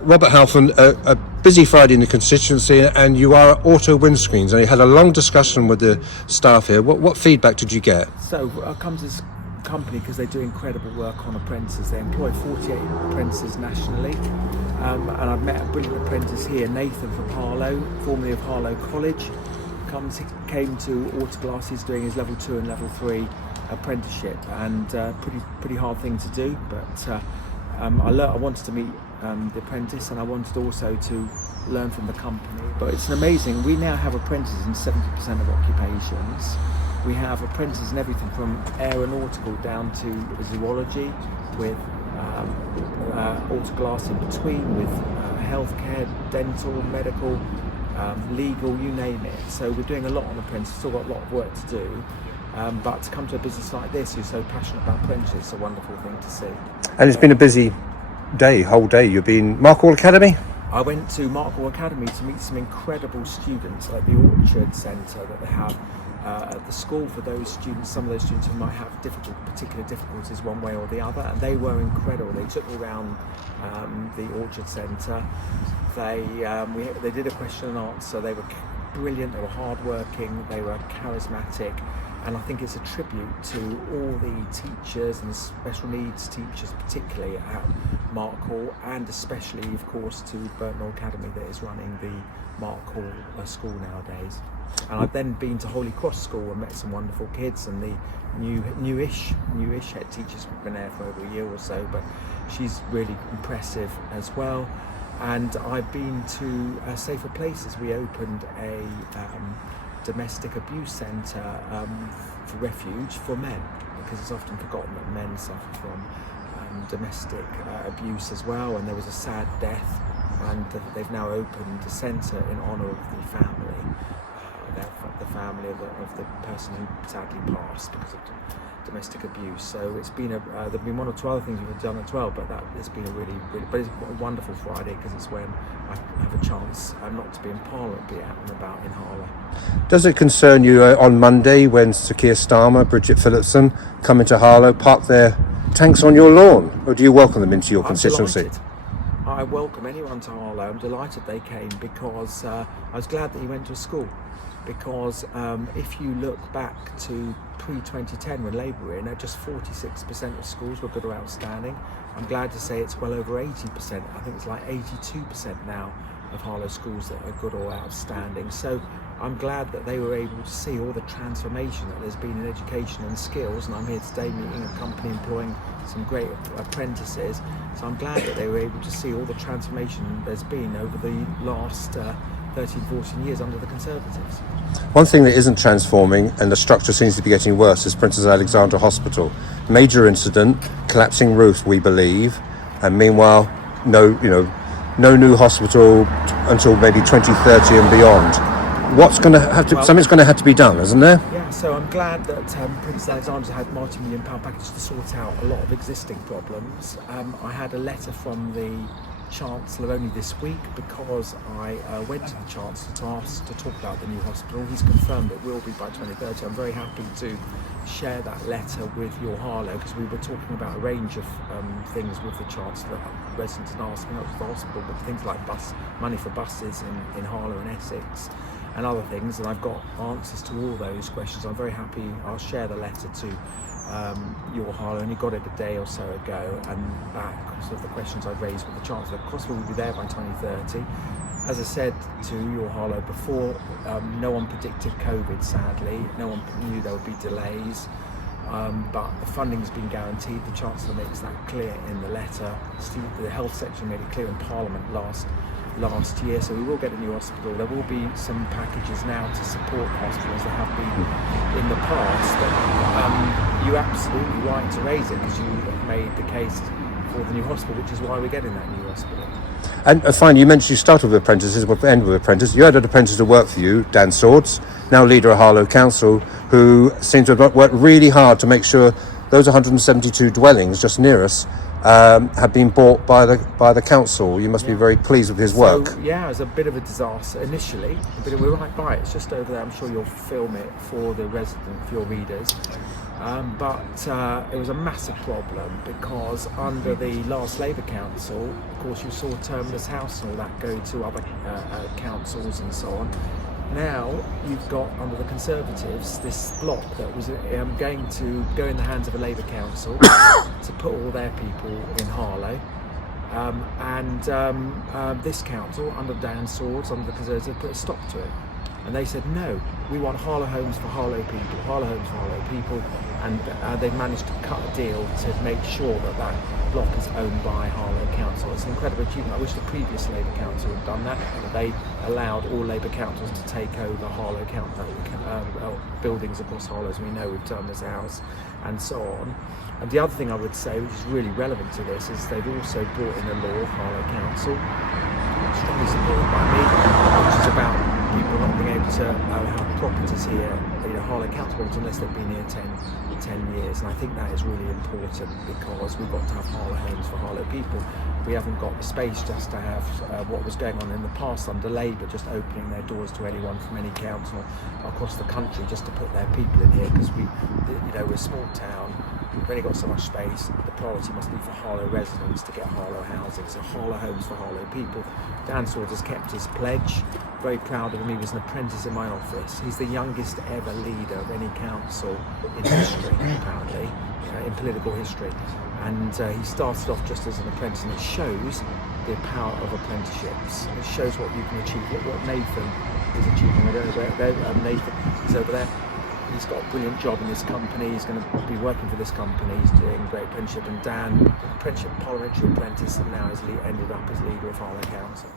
Robert Halfon, a busy Friday in the constituency, and you are at Auto Windscreens, and you had a long discussion with the staff here. What feedback did you get? So I come to this company because they do incredible work on apprentices. They employ 48 apprentices nationally, and I've met a brilliant apprentice here, Nathan from Harlow, formerly of Harlow College. Came to Auto Glasses doing his level 2 and level 3 apprenticeship, and pretty hard thing to do, but I wanted to meet the apprentice, and I wanted also to learn from the company. But it's amazing, we now have apprentices in 70% of occupations. We have apprentices in everything from aeronautical down to zoology, with auto glass in between, with healthcare, dental, medical, legal, you name it. So we're doing a lot on apprentices, still got a lot of work to do. But to come to a business like this, who's so passionate about apprentices, it's a wonderful thing to see. And it's been a busy day, whole day. You've been Mark Hall Academy? I went to Mark Hall Academy to meet some incredible students at the Orchard Centre that they have at the school for those students, some of those students who might have particular difficulties one way or the other, and they were incredible. They took me around the Orchard Centre. They did a question and answer. They were brilliant, they were hard-working, they were charismatic, and I think it's a tribute to all the teachers and special needs teachers, particularly at Mark Hall, and especially, of course, to Burton Academy that is running the Mark Hall school nowadays. And I've then been to Holy Cross School and met some wonderful kids, and the newish head teacher's been there for over a year or so, but she's really impressive as well. And I've been to Safer Places. We opened a domestic abuse centre for refuge for men, because it's often forgotten that men suffer from domestic abuse as well, and there was a sad death, and they've now opened a centre in honour of the family, the family of the person who sadly passed because of domestic abuse. So it's been there've been one or two other things we've done as well, but it's been a really, but it's a wonderful Friday because it's when I have a chance not to be in Parliament, be out and about in Harlow. Does it concern you on Monday when Sir Keir Starmer, Bridget Phillipson come into Harlow, park their tanks on your lawn, or do you welcome them into your constituency? Delighted. I welcome anyone to Harlow. I'm delighted they came, because I was glad that he went to a school. Because if you look back to pre-2010 when Labour were in, just 46% of schools were good or outstanding. I'm glad to say it's well over 80%. I think it's like 82% now of Harlow schools that are good or outstanding. So I'm glad that they were able to see all the transformation that there's been in education and skills, and I'm here today meeting a company employing some great apprentices. So I'm glad that they were able to see all the transformation there's been over the last 13, 14 years under the Conservatives. One thing that isn't transforming, and the structure seems to be getting worse, is Princess Alexandra Hospital. Major incident, collapsing roof, we believe, and meanwhile, no new hospital until maybe 2030 and beyond. Something's going to have to be done, isn't there? Yeah, so I'm glad that Princess Alexandra's had multi-million pound package to sort out a lot of existing problems. I had a letter from the Chancellor only this week, because I went to the Chancellor to ask to talk about the new hospital. He's confirmed it will be by 2030. I'm very happy to share that letter with your Harlow, because we were talking about a range of things with the Chancellor. Residents and asking not just the hospital, but things like money for buses in Harlow and Essex and other things, and I've got answers to all those questions. I'm very happy. I'll share the letter to your Harlow. Only got it a day or so ago, and back sort of the questions I've raised with the Chancellor. Of course, we'll be there by 2030. As I said to your Harlow before, no one predicted COVID, sadly. No one knew there would be delays, but the funding's been guaranteed. The Chancellor makes that clear in the letter. The Health Secretary made it clear in Parliament last year, so we will get a new hospital. There will be some packages now to support hospitals that have been in the past. You're absolutely right to raise it, because you have made the case for the new hospital, which is why we're getting that new hospital. And finally, you mentioned you started with apprentices, we'll end with apprentices. You had an apprentice to work for you, Dan Swords, now leader of Harlow Council, who seems to have worked really hard to make sure those 172 dwellings just near us have been bought by the council. You must be very pleased with his work. So, yeah, it was a bit of a disaster initially, but we're right by it. It's just over there. I'm sure you'll film it for the for your readers. But it was a massive problem because under the last Labour Council, of course, you saw Terminus House and all that go to other councils and so on. Now you've got, under the Conservatives, this block that was going to go in the hands of a Labour Council to put all their people in Harlow. This council, under Dan Swords, under the Conservatives, put a stop to it. And they said, no, we want Harlow homes for Harlow people, Harlow homes for Harlow people. And they've managed to cut a deal to make sure that that block is owned by Harlow Council. It's an incredible achievement. I wish the previous Labour Council had done that. They allowed all Labour councils to take over Harlow buildings across Harlow, as we know, with Terminus House and so on. And the other thing I would say, which is really relevant to this, is they've also brought in a law, Harlow Council, strongly supported by me, which is about people not being able to have properties here, Harlow Council buildings, unless they've been here 10 years. And I think that is really important because we've got to have Harlow homes for Harlow people. We haven't got the space just to have what was going on in the past under Labour, just opening their doors to anyone from any council across the country just to put their people in here, because we're a small town. We've only got so much space. The priority must be for Harlow residents to get Harlow housing. So Harlow homes for Harlow people. Dan Swords has kept his pledge. Very proud of him. He was an apprentice in my office. He's the youngest ever leader of any council in history, apparently, in political history. And he started off just as an apprentice, and it shows the power of apprenticeships. It shows what you can achieve. What Nathan is achieving. I don't know where Nathan is over there. He's got a brilliant job in this company. He's going to be working for this company. He's doing great apprenticeship. And Dan, apprenticeship, parliamentary apprentice, and now he's ended up as leader of Harlow Council.